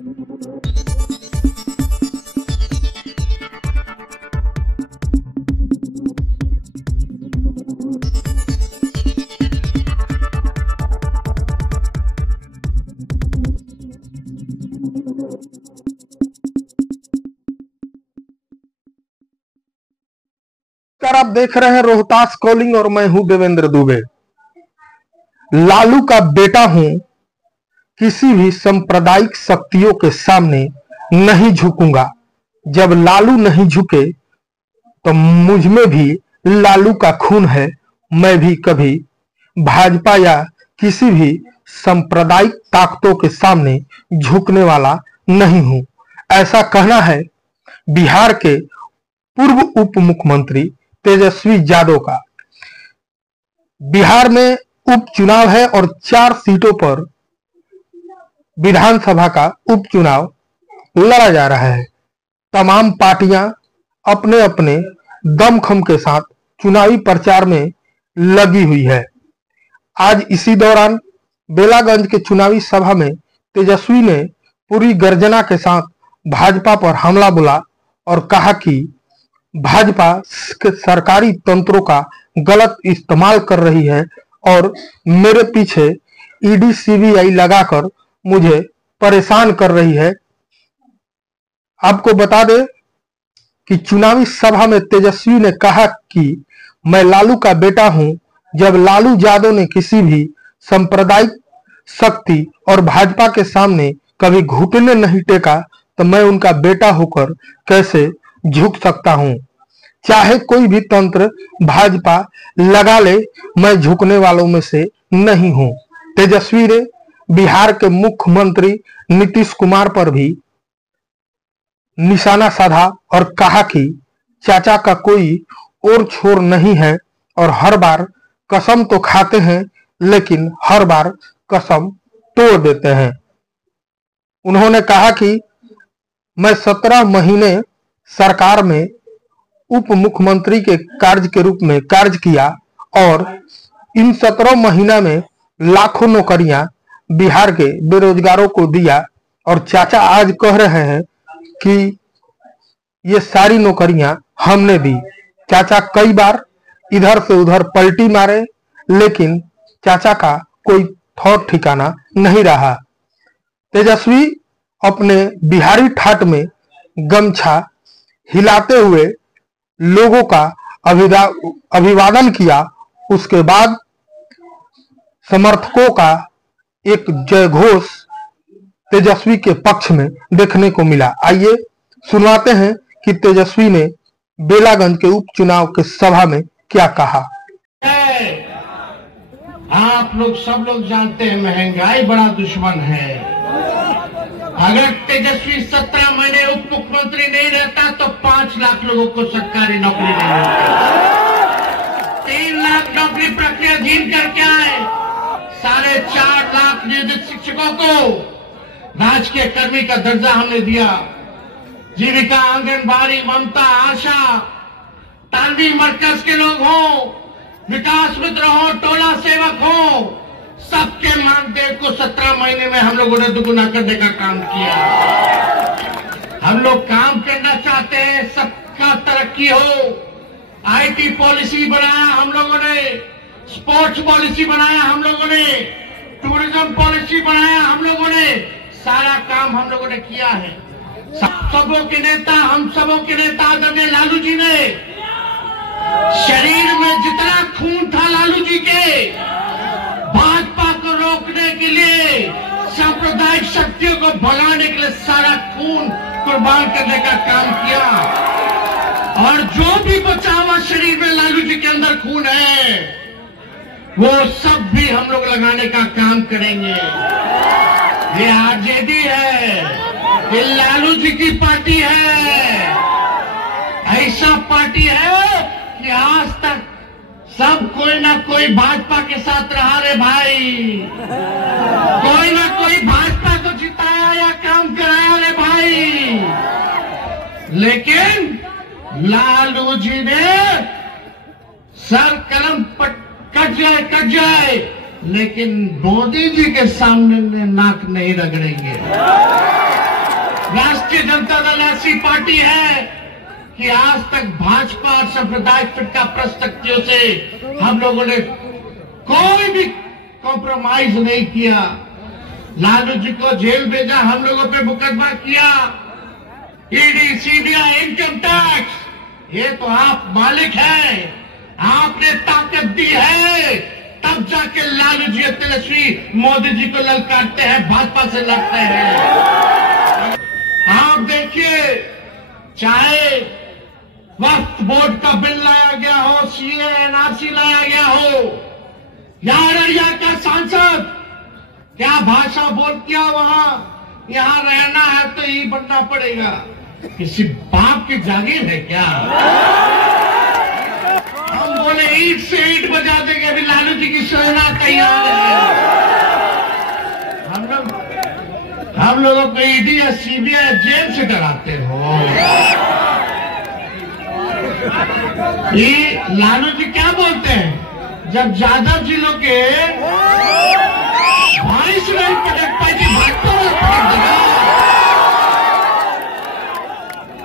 आप देख रहे हैं रोहतास कॉलिंग और मैं हूं देवेंद्र दुबे। लालू का बेटा हूं, किसी भी सांप्रदायिक शक्तियों के सामने नहीं झुकूंगा। जब लालू नहीं झुके तो मुझ में भी लालू का खून है। मैं भी कभी भाजपा या किसी भी सांप्रदायिक ताकतों के सामने झुकने वाला नहीं हूं। ऐसा कहना है बिहार के पूर्व उप मुख्यमंत्री तेजस्वी यादव का। बिहार में उपचुनाव है और 4 सीटों पर विधानसभा का उपचुनाव लड़ा जा रहा है। तमाम पार्टियां अपने अपने दमखम के साथ चुनावी प्रचार में लगी हुई है। आज इसी दौरान बेलागंज के चुनावी सभा में तेजस्वी ने पूरी गर्जना के साथ भाजपा पर हमला बोला और कहा कि भाजपा के सरकारी तंत्रों का गलत इस्तेमाल कर रही है और मेरे पीछे ईडी सीबीआई लगाकर मुझे परेशान कर रही है। आपको बता दें कि चुनावी सभा में तेजस्वी ने कहा कि मैं लालू का बेटा हूं। जब लालू यादव ने किसी भी सांप्रदायिक शक्ति और भाजपा के सामने कभी घुटने नहीं टेका तो मैं उनका बेटा होकर कैसे झुक सकता हूं। चाहे कोई भी तंत्र भाजपा लगा ले, मैं झुकने वालों में से नहीं हूं। तेजस्वी ने बिहार के मुख्यमंत्री नीतीश कुमार पर भी निशाना साधा और कहा कि चाचा का कोई और छोर नहीं है और हर बार कसम तो खाते हैं लेकिन हर बार कसम तोड़ देते हैं। उन्होंने कहा कि मैं 17 महीने सरकार में उप मुख्यमंत्री के कार्य के रूप में कार्य किया और इन 17 महीना में लाखों नौकरियां बिहार के बेरोजगारों को दिया और चाचा आज कह रहे हैं कि ये सारी नौकरियां हमने दी। चाचा कई बार इधर से उधर पलटी मारे लेकिन चाचा का कोई ठौर ठिकाना नहीं रहा। तेजस्वी अपने बिहारी ठाट में गमछा हिलाते हुए लोगों का अभिवादन किया। उसके बाद समर्थकों का एक जय घोष तेजस्वी के पक्ष में देखने को मिला। आइए सुनवाते हैं कि तेजस्वी ने बेलागंज के उपचुनाव के सभा में क्या कहा। आप लोग सब लोग जानते हैं महंगाई बड़ा दुश्मन है। अगर तेजस्वी 17 महीने उप मुख्यमंत्री नहीं रहता तो 5 लाख लोगों को सरकारी नौकरी नहीं मिलती। 3 लाख नौकरी प्रक्रियाधीन करके आए। 4.5 लाख नियोजित शिक्षकों को राजकीय कर्मी का दर्जा हमने दिया। जीविका, आंगनबाड़ी, ममता, आशा, तालवी मरकज के लोग हों, विकास मित्र हो, टोला सेवक हो, सबके मानदेय को 17 महीने में हम लोगों ने दुगुना करने का काम किया। हम लोग काम करना चाहते हैं, सबका तरक्की हो। आईटी पॉलिसी बनाया हम लोगों ने, स्पोर्ट्स पॉलिसी बनाया हम लोगों ने, टूरिज्म पॉलिसी बनाया हम लोगों ने। सारा काम हम लोगों ने किया है। सबों के नेता, हम सबों के नेता आदरणीय लालू जी ने, शरीर में जितना खून था लालू जी के, भाजपा को रोकने के लिए, सांप्रदायिक शक्तियों को भगाने के लिए सारा खून कुर्बान करने का काम किया। और जो भी बचा हुआ शरीर में लालू जी के अंदर खून है वो सब भी हम लोग लगाने का काम करेंगे। ये आरजेडी है, ये लालू जी की पार्टी है। ऐसा पार्टी है कि आज तक सब कोई ना कोई भाजपा के साथ रहा रे भाई। कोई ना कोई भाजपा को जिताया या काम कराया रे भाई। लेकिन लालू जी ने सर कलम कट जाए लेकिन मोदी जी के सामने नाक नहीं रगड़ेंगे। राष्ट्रीय जनता दल ऐसी पार्टी है कि आज तक भाजपा और सांप्रदायिक फिरका प्रस्तक्तियों से हम लोगों ने कोई भी कॉम्प्रोमाइज नहीं किया। लालू जी को जेल भेजा, हम लोगों पे मुकदमा किया, ईडी, सीबीआई, इनकम टैक्स, ये तो आप मालिक हैं, आपने ताकत दी है, तब जाके लालू जी तेजस्वी मोदी जी को ललकारते हैं, भाजपा से लड़ते हैं। आप देखिए, चाहे वक्फ बोर्ड का बिल लाया गया हो, सीए एनआरसी लाया गया हो, या अररिया का सांसद क्या भाषा बोल किया, वहां यहां रहना है तो ये बनना पड़ेगा। किसी बाप की जागीर है क्या? हम बोले ईट से ईट बजा देंगे, अभी लालू जी की सेना तैयार है। हम लोगों को ईडी या सीबीआई जेल से डराते हो। ये लालू जी क्या बोलते हैं, जब ज्यादा जिलों के 22 नहीं पटक पाई थी, भाजपा में पटक देगा।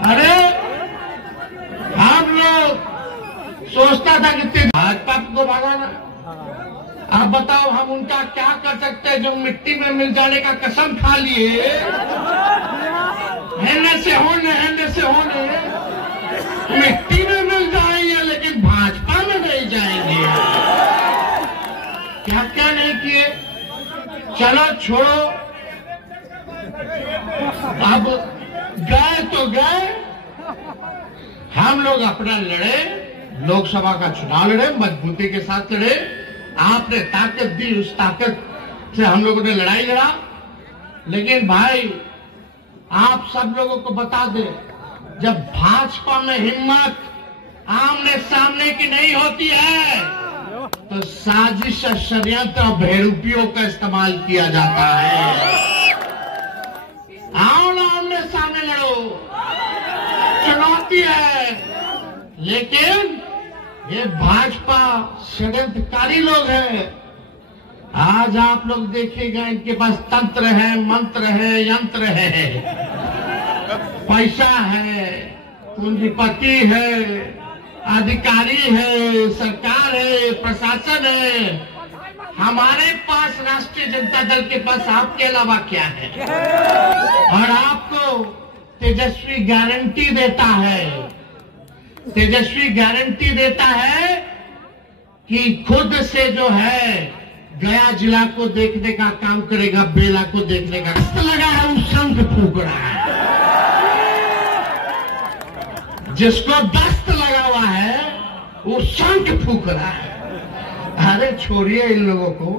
अरे हम लोग सोचता था कि भाजपा को भगाना, आप बताओ हम उनका क्या कर सकते हैं जो मिट्टी में मिल जाने का कसम खा लिए, हिलने से होने मिट्टी में मिल जाएंगे लेकिन भाजपा में नहीं जाएंगे। क्या क्या नहीं किए, चलो छोड़ो, अब गए तो गए। हम लोग अपना लड़े, लोकसभा का चुनाव लड़े, मजबूती के साथ लड़े, आपने ताकत दी, उस ताकत से हम लोगों ने लड़ाई लड़ा। लेकिन भाई आप सब लोगों को बता दें, जब भाजपा में हिम्मत आमने सामने की नहीं होती है तो साजिश और षड्यंत्र और बेरूपियों का इस्तेमाल किया जाता है। आओ ना, आमने सामने लड़ो, चुनौती है। लेकिन ये भाजपा षड्यंत्रकारी लोग हैं। आज आप लोग देखिएगा, इनके पास तंत्र है, मंत्र है, यंत्र है, पैसा है, पूंजीपति है, अधिकारी है, सरकार है, प्रशासन है। हमारे पास राष्ट्रीय जनता दल के पास आपके अलावा क्या है? और आपको तेजस्वी गारंटी देता है, तेजस्वी गारंटी देता है कि खुद से जो है गया जिला को देखने का काम करेगा, बेला को देखने का लगा है, वो शंख फूक रहा है। जिसको दस्त लगा हुआ है वो शंख फूक रहा है। अरे छोड़िए इन लोगों को,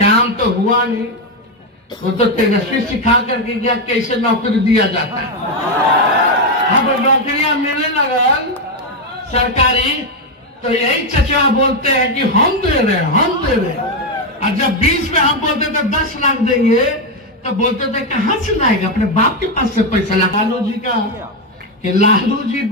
काम तो हुआ नहीं, वो तो तेजस्वी सिखा करके गया कैसे नौकरी दिया जाता है। अब नौकरियां मिलने लगल सरकारी तो यही चचवा बोलते हैं कि हम दे रहे हैं, हम दे रहे हैं। और जब 20 में हम बोलते थे 10 लाख देंगे तो बोलते थे कहां से लाएगा, अपने बाप के पास से पैसा। लालू जी का कि लालू जी